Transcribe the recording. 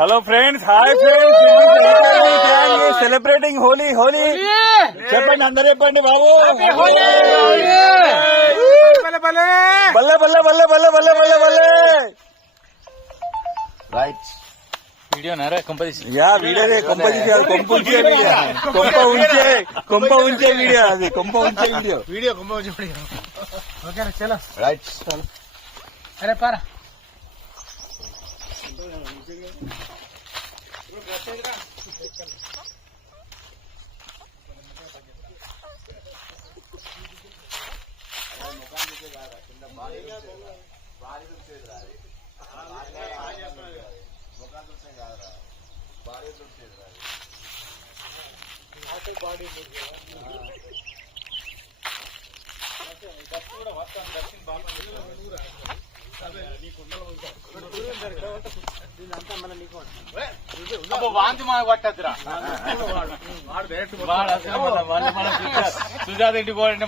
Hello friends, hi friends, celebrating Holi. Holi చెప్పండి, అందరు చెప్పండి బాబు. బల్లె బల్లె బల్లె బల్లె బల్లె బల్లె. రైట్ వీడియో నారా కంపల్సరీ. యా వీడియోనే కంపల్సరీ. కొంప ఉంచే వీడియో, కొంప ఉంచే వీడియో, అది కొంప ఉంచే వీడియో. వీడియో కొంప ఉంచే వీడియో. ఓకే చలో. రైట్ అరే పారా. వాంతి మా పట్టద్దురా. సుజాత ఇంటికి పోవాలంటే